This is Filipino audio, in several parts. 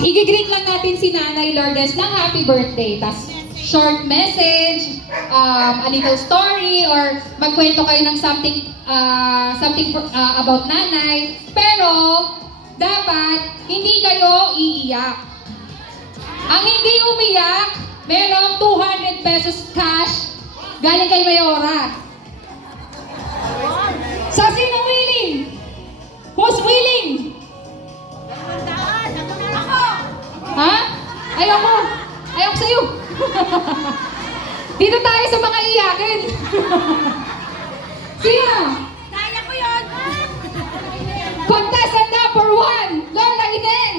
I-greet lang natin si Nanay Lourdes ng happy birthday. Tas short message, a little story, or magkwento kayo ng something about nanay. Pero, dapat hindi kayo iiyak. Ang hindi umiyak, merong 200 pesos cash galing kay Mayora. Sa sino willing? Who's willing? Ha? Ayoko. Ayoko sa'yo. Dito tayo sa mga iyakin. Sino? Kaya ko yun! Contestant number 1, Lola Inen.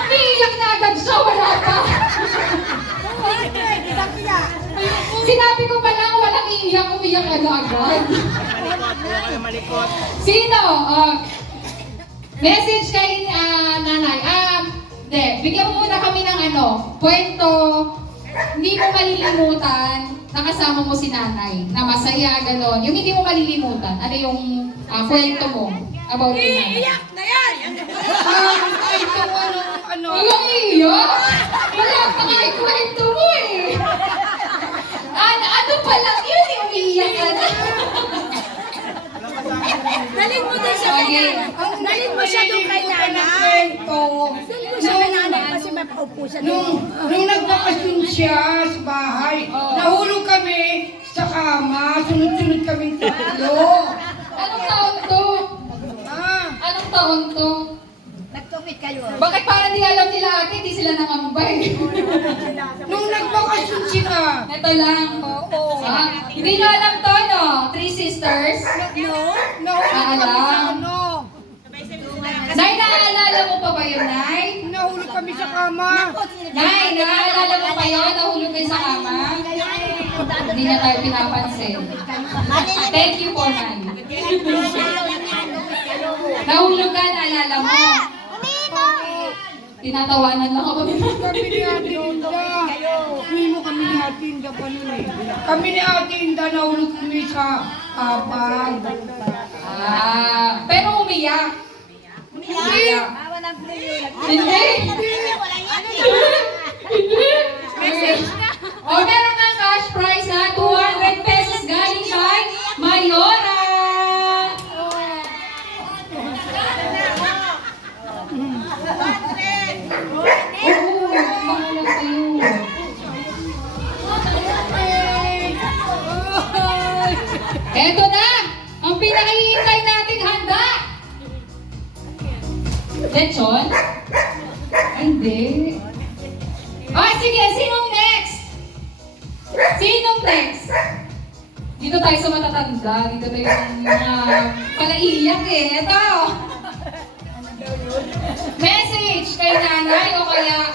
Umiiyak na agad siya, wala pa. Sinabi ko pa lang, walang iiyak, umiyak ka na agad. Sino? Message kay nanay. Hindi, bigyan mo muna kami ng kwento. Hindi mo malilimutan, nakasama mo si nanay, na masaya, gano'n. Yung hindi mo malilimutan, ano yung kwento mo about si nanay? Iiyak na yan! Ito, ano? Walang iiyak? Wala pa nga yung kwento mo eh. Ano pa lang yun, yung umiiyak ka na. Dalhin mo din siya kay nanay. Dalhin mo siya doon kay nanay. Dalhin mo siya kay nanay kasi may paupo siya doon. Nung nagbakasyon siya sa bahay, nahulog kami sa kama, sunod-sunod kaming tatlo. Anong taon to? Anong taon to? Nagtupit kayo. Bakit parang di alam nila ate, di sila nangambay? Nung nagbakasyon sila, Ito lang. Oo. Hindi nyo alam to, no? Three Sisters. nahulog kami sa Nay, naaalala mo pa ba yun, Nay? nahulog kami sa kama. Nay, naaalala mo pa yun? Nahulog kayo sa kama? Hindi na tayo pinapansin. Thank you po, Nay. Nahulog ka, naalala mo? Tinatawanan lang ako. Kami ni Ate Inda. Uwi mo kami ni Ate Inda pa nun eh. Kami ni Ate Inda nahulog kami sa kapag. Pero umiyak. Umiyak. Hindi. Hindi. O, meron kang cash prize na 200 pesos galing kay Mayora. Oo, mahalaga sa'yo. Eto na! Ang pinakihintay nating handa! Lechon? Ay, hindi. Sige, sinong next? Sinong next? Dito tayo sa matatanda. Dito tayo yung palaiyak eh. Ito! Message kay nanay o kaya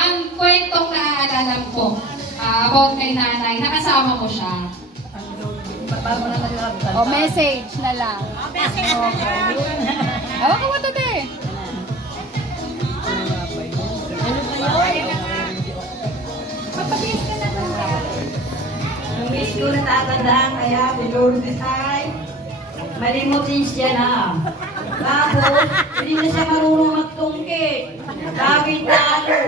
ang kwentong naaalala ko about kay nanay, nakasama mo siya. O, message na lang. Hawak mo ito, te. Miss ko na tatandaan kaya Lourdes ay malimutin siya na. Tapos, hindi na siya marunong magtungkit. Laging talo.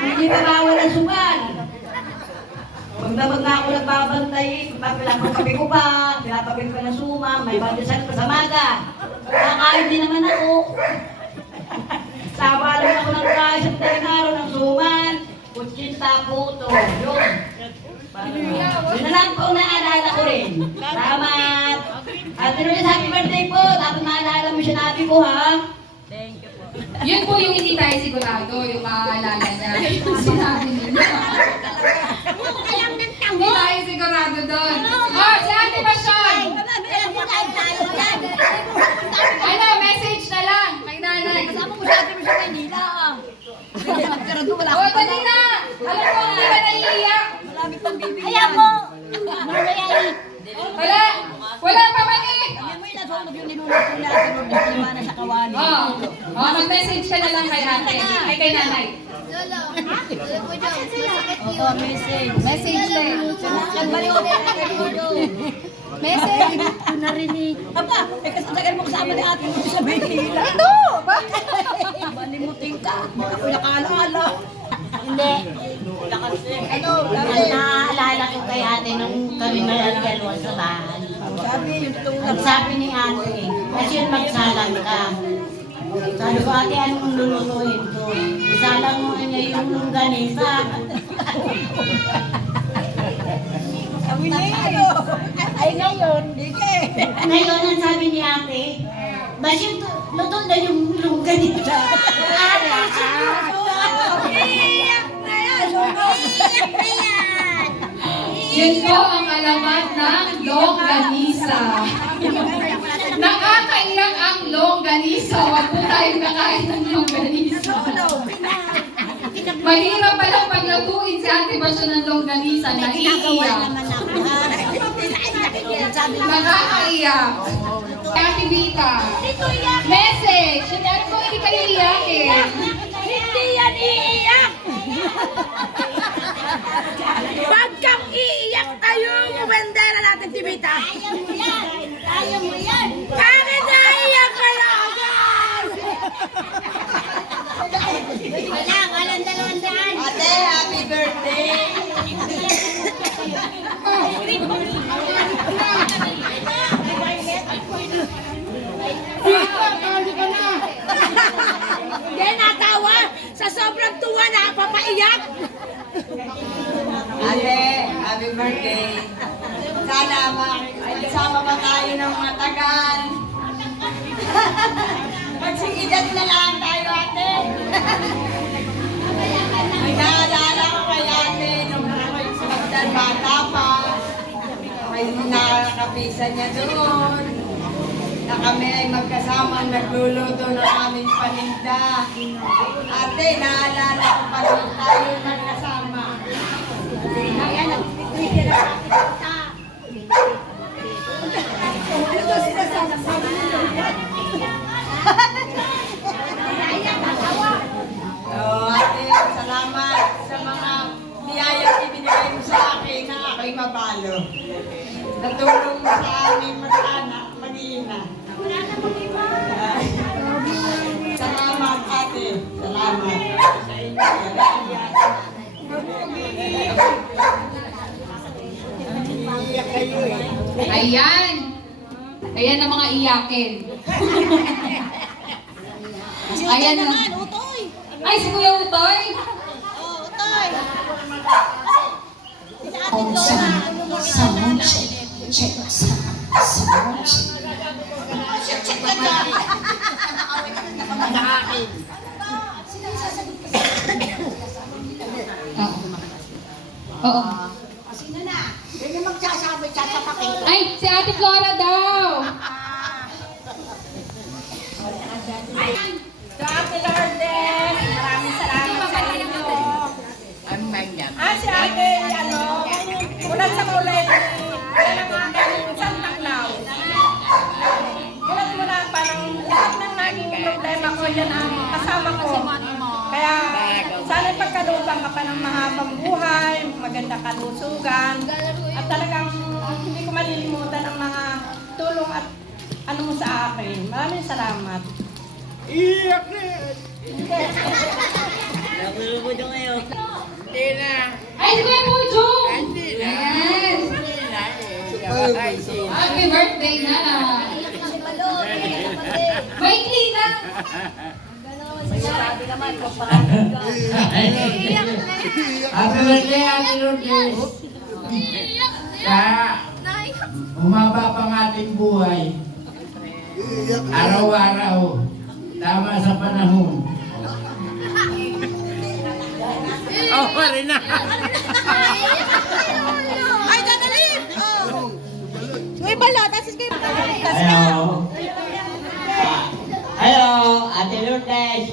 Hindi pa bawal ang sugal. Magdamag na ako nagbabantay, pinapagabi ko pa, pinapagabi ko ng suma, may bandesal pa sa maga. Nakakain din naman ako. Sabalan ako ng kain sa daling araw ng suman, kutsinta puto, yun. Yun na lang po naalala ko rin. Salamat! At Lourdes, happy birthday po! Dapat naalala mo siya natin po, ha? Yun po yung hindi tayo sigurado, yung maaalala niya. Yung sinabi niya. Hindi tayo sigurado doon. Si Ate Pasyon! Message na lang kay nanay. Kasama ko sa atin mo sa Manila. Dali na! Alam ko, hindi ka naiiyak. Ayaw mo! Mamayay! Wala pa man eh. Hindi mo inasunog yung niluluto natin ng biktima na sa kawali. Mag-message ka na lang kay ate. Ay, kay nanay. Oo, message. Message din. Nagbaliw din ang video. Message. Ito narinig. Aba, kasadagan mo kasama ni ate mo sa Manila. Ito! Ba? nung kami dalawa sa bahay. Ang sabi ni ate, kasi yun magsalang ka. Sabi ko, ate, anong lulutuin ko? Isalang mo niya yung longganisa. Ay ngayon, Ngayon, ang sabi ni ate, Basyong, luto na yung longganisa. Ate, iyak na yan! Iyak na yan! Yun po ang alamat ng longganisa. Nakakaiyak ang longganisa. Huwag po tayong nakain ng longganisa. Mahirap palang paglaguin si Ate Basyo ng longganisa. Naiiyak. Nakakaiyak. Ate Vita. Message. Ano po hindi kayo iyakin? Hindi yan iiyak! Wag kang iiyak tayo, bendera natin, Tibita! Kaya mo yan! Bakit naiiyak ka na agad? Walang 200. Ate, happy birthday! Hindi, natawa! Sa sobrang tuwa na, papaiyak! Ate, happy birthday! Sana magsama pa tayo ng matagal. Magsigidad na lang tayo, ate. May naalala ko kay ate nung ako'y sumagdal bata pa. May nakakapisan niya doon. Na kami ay magkasama nagluluto ng aming paninda. Ate, naalala ko pa rin tayo magkasama. Ate, salamat sa mga biyayang ibinigay mo sa akin na ako'y mabalo. Natulong mo sa amin mag-anak, mag-iina. Salamat, ate. Salamat. Iyak kayo eh. Ayan. Ayan ang mga iyakin. Ayan na. Ay, si Kuya Utoy. Oo. Sino na? Yan yung magsasabi, sasapakin. Ay, si Ate Flora daw. So, Ate Lourdes, maraming salamat sa inyo. Si Ate, ulat sa kulit. Yan ang aking Santa Claus. Ulat mo na, parang lahat ng naging problema ko, yan ang kasama ko. Kaya, sana pagkalubang ka pa ng mahabang buhay, maganda kalusugan, at talagang hindi ko malilimutan ang mga tulong at ano mo sa akin. Maraming salamat. Iyak rin! Ay, si Kuya Pujong. Ayan. Happy birthday, Nana. Maikli na. Happy birthday, Ate Lourdes. Kaya humaba pang ating buhay. Araw-araw. Tama sa panahon. Oh, rin na. Ay, dadalhin! Uy, balot! Asis kayo! Hello. Hello, Ate Lourdes.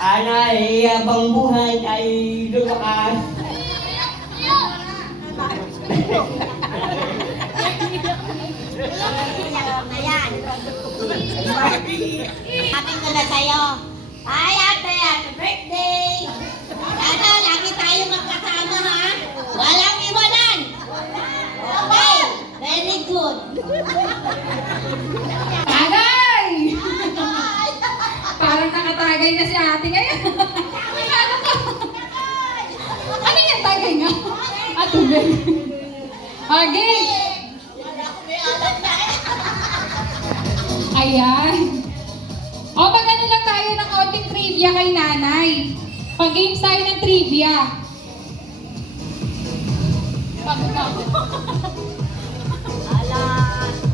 Ay, abang buhay ay lumakas. Happy ko na sa'yo. Ay, ate, happy birthday! Sana, lagi tayo magkasama, ha? Walang iwanan! Okay, very good. Tagay! Parang nakatagay na si ate ngayon. Ano yung tagay nga? Tubig. Again. Ayan. O, mag-ano lang tayo ng konting trivia kay nanay. Pag-games tayo ng trivia.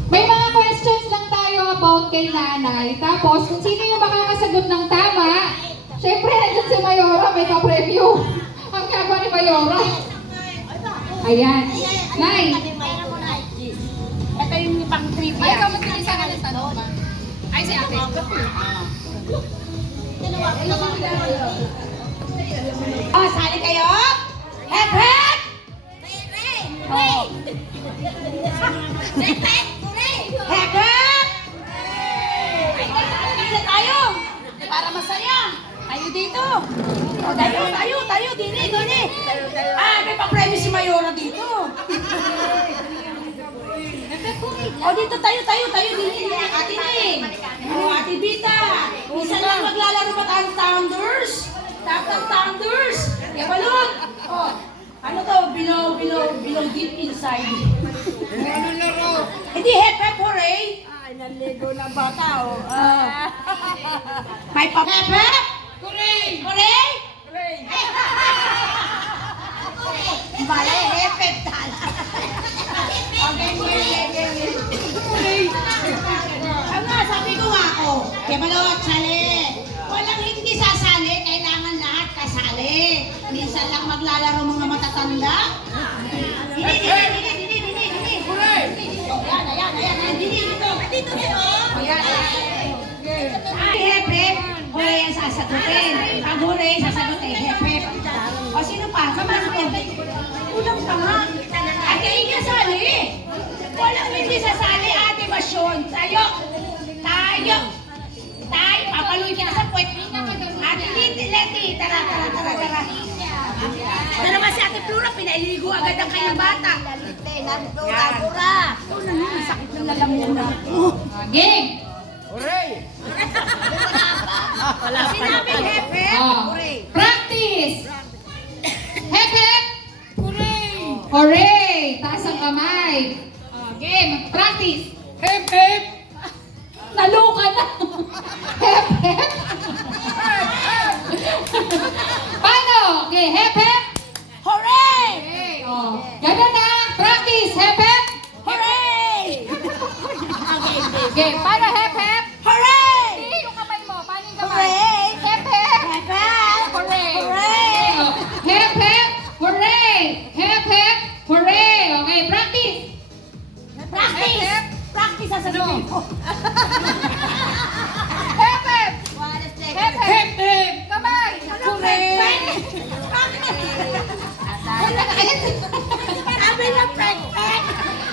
May mga questions lang tayo about kay nanay. Tapos, kung sino yung makakasagot ng tama, syempre, nandyan si Mayora, may ka-preview. Ang gaba ni Mayora. Ayan. Nay. Ito yung pang trivia. Ay, ikaw magkakalit sa kalit tanong ba? Ay, si ate. Oh, sali kayo? Hep, hep! Oh. Hep, hep! Ay, tayo! Para masaya! Tayo dito! O, tayo! Dini! Ah, may pa-premyo si Mayora dito! O, dito tayo, Dini! Ate Ni! O, Ate Bita! Isa lang maglalaro ba tayong Thunders? Tapos Thunders! Kaya balon! O, ano to? Below deep inside. Ano laro? Hindi, hep, hooray! Ay, naligo na bata, o. May pa... Hep, hep! Hooray! Hooray! Hooray! Bale, hep, hep tala. Ano, sabi ko nga ako, kaya balot, sali. Walang hindi sasali, kailangan lahat kasali. Minsan lang maglalaro mga matatanda. Dini. Hooray! Ayan, dini, dito. Ayan. Ay, hep, hep. Hooray ang sasagutin. Pag hooray, sasagutin. Hep, hep. O, sino pa? Kamano ko? Ulang pa nga. Ate Inga sali. Walang hindi sasali, Ate Basyon. Tayo. Papaluin kita sa puwet. Ate Leti. Tara. Ito naman si Ate Flora, pinailigo agad ang kanyang bata. Flora. Sakit ng lalamunan. Game. Hooray! Sinabing hep, hep. Oh. Hooray. Practice. Hep, hep. Hooray! Hooray! Taas ang kamay. Game. Practice. Hep, hep! Naluka na. Hep, hep. Paano? Okay, hep, hep. Hooray! Okay, oh. Ganun na. Practice. Hep, hep. Hooray! Okay, paano hep, hep? Hooray! Hindi, yung kamay mo. Paano yung kamay? Hooray! Hep, hep. Hep, hep. Hooray. Hooray! Oh. Hep, hep. Hooray. Hep, hep. Hooray. Okay, practice. Practice! Practice sa sasabihin ko. Hep, hep. Hep, hep. Hep! Kamay. Hooray! Sabi na practice!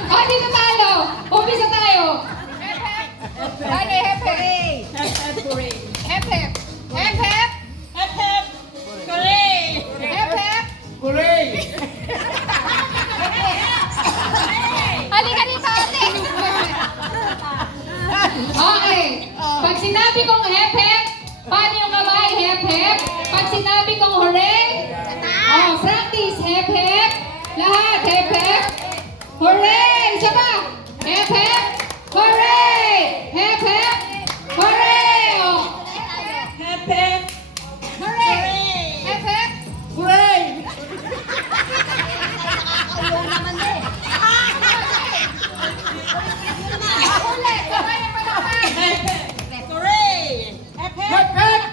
Oh, dito tayo. Umpisa tayo. Hep, hep. Paano hep, hep? Hep, hep. Hep, hep. Hep, hep! Hooray! Hep, hep. Hooray! Halika dito, ate. Okay. Pag sinabi kong hep, hep, paano yung kamay? Hep, hep. Pag sinabi kong hooray, oh, practice. Hep, hep. Lahat. Hep, hep. Hooray! Isa pa. Hep, hep. Hooray! Hep, hep. Hooray! Oh. Hep, hep! Hooray! Hep, hep. Hooray! Ulit. Kamay na palakpak. Hooray! Hep, hep! Hep, hep!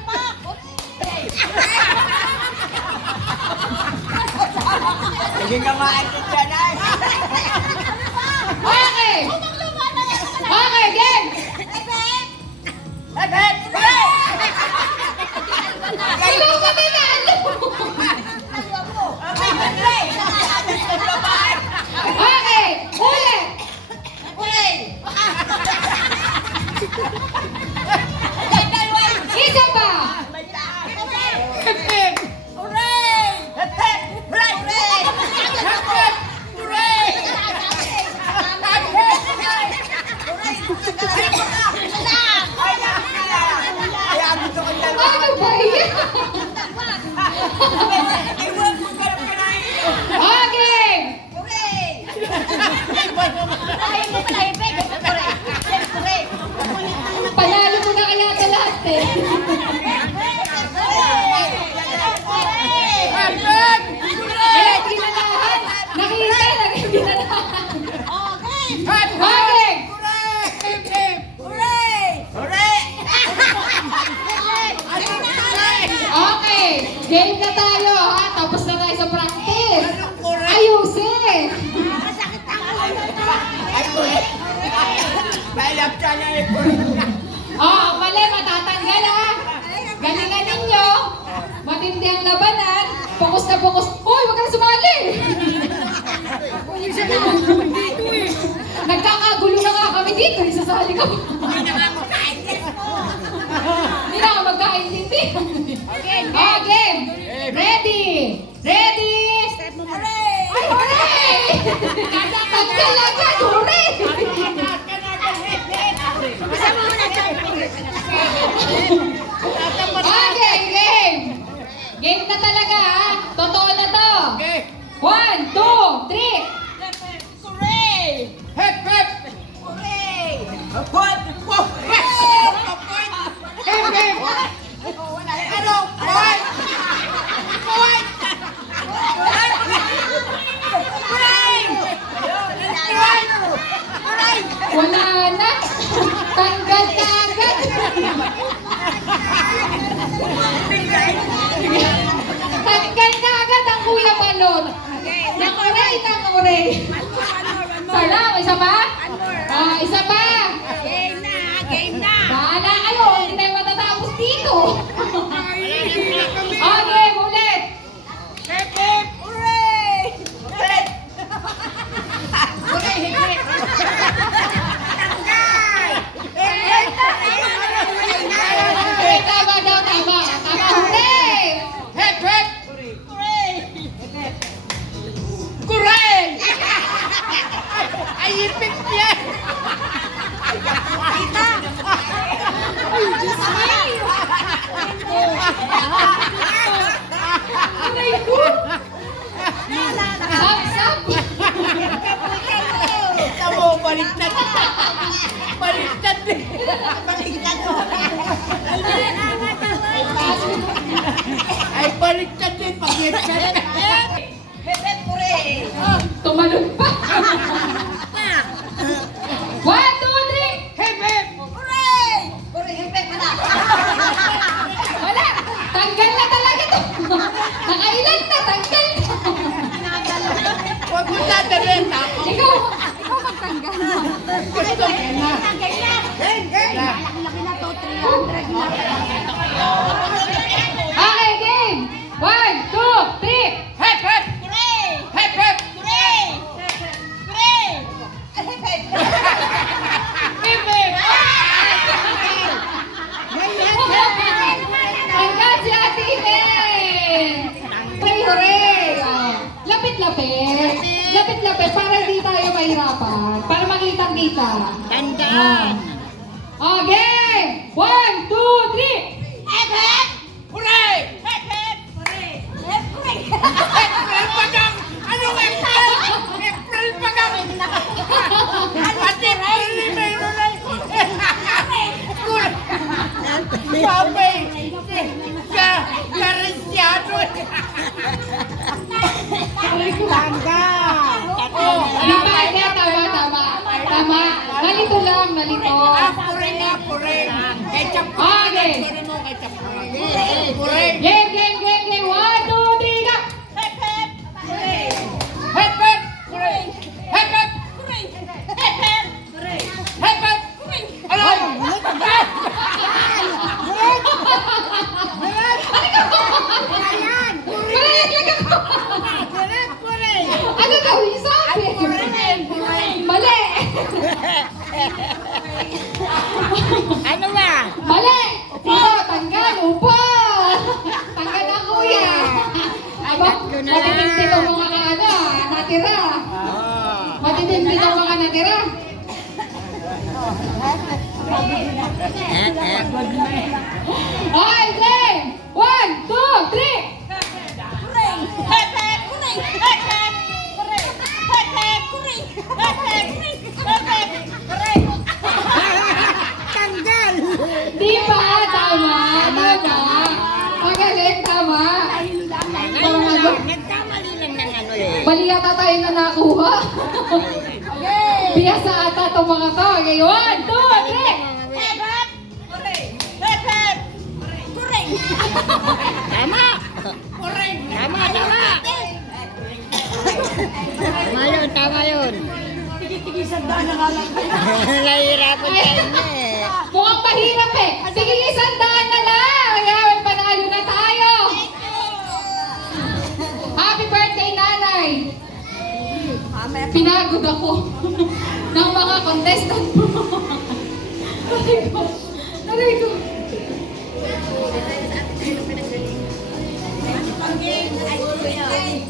Sige ka maantot dyan ay! Okay. Okay, game. Hep, hep! Hooray! Ikaw ba tinalo? Okay, ulit. Hooray! Isa pa. Hep, hep! Hooray! Hep, hep! Hooray! Hep, hep! Hooray! Ay, gusto ko yan! Ano ba yan? Game na tayo, ha? Tapos na tayo sa practice. Ayusin! Oh, mali, matatanggal, ha? Galingan ninyo. Matindi ang labanan. Fokus na fokus. Hoy, wag ka na sumali! Nagkakagulo na nga kami dito. Isasali ka pa. Hindi na ako magkaintindi. Okay, game. Ready! Ready! Ay, hooray! Taggal agad, hooray! Okay, game! Game na talaga, ha? Totoo na to. 1, 2, 3. Hep, hep! Hep, hep! Wala na. Tanggal na agad. Tanggal na agad ang Kuya Balot. Nakuray, nakuray. Salam, isa pa? Isa pa. Bahala kayo, hindi tayo matatapos dito. Okay, ulit. Okay, tama daw, tama. Tama, hooray! Hep, hep! Kuray! Ay, ipit niya! Aray ko! Sap-sap! Tamo, baliktad! Baliktad! Ay, baliktad din! Pag-hep-hep! Tumalon pa! 1, 2, 3! Hep, hep! Wala! Tanggal na talaga to! Nakailan na, tanggal na! Huwag mo dadalhin ako! Ikaw magtanggal na. Gusto niya na! Okay, game! 1, 2, 3! Hep, hep! Hep, hep! Tanggal si Ate Imen! Hooray, hooray! Lapit-lapit. Lapit-lapit para hindi tayo mahirapan. Para makitang-kita. Tandaan! Okay! 1, 2, 3! Hooray! April pagang! Anong April? April pagang! At April ni mayroon na Pape! Karisyano! Tama. Nalito lang, nalito. Apuring! Ketchup! Okay. Apuring! Game, game, game, game. 1, 2, 3, go! Hep, hep! Hep, hep! Hep, hep! Aray! Malaglag ako! Ano daw yung sabi? Mali! Ano ba? Mali! Upo! Tanggal! Upo! Tanggal na kuya! Aba, matitindi itong mga natira. Matitindi itong mga natira. Okay, game! 1, 2, 3! Di ba? Tama! Tama! Magaling, tama! Nagkamali lang ng ano eh. Mali yata tayo na nakuha. Biyasa ata itong mga to. Okay, 1, 2, 3! Tama! Tama, tama. Tama yun. Nahihirapan kayo eh. Mukhang mahirap eh. Sige, 100 na lang. Kaya may panalo na tayo. Happy birthday, nanay. Pinagod ako ng mga contestant mo. Aray ko. Aray ko. Ay,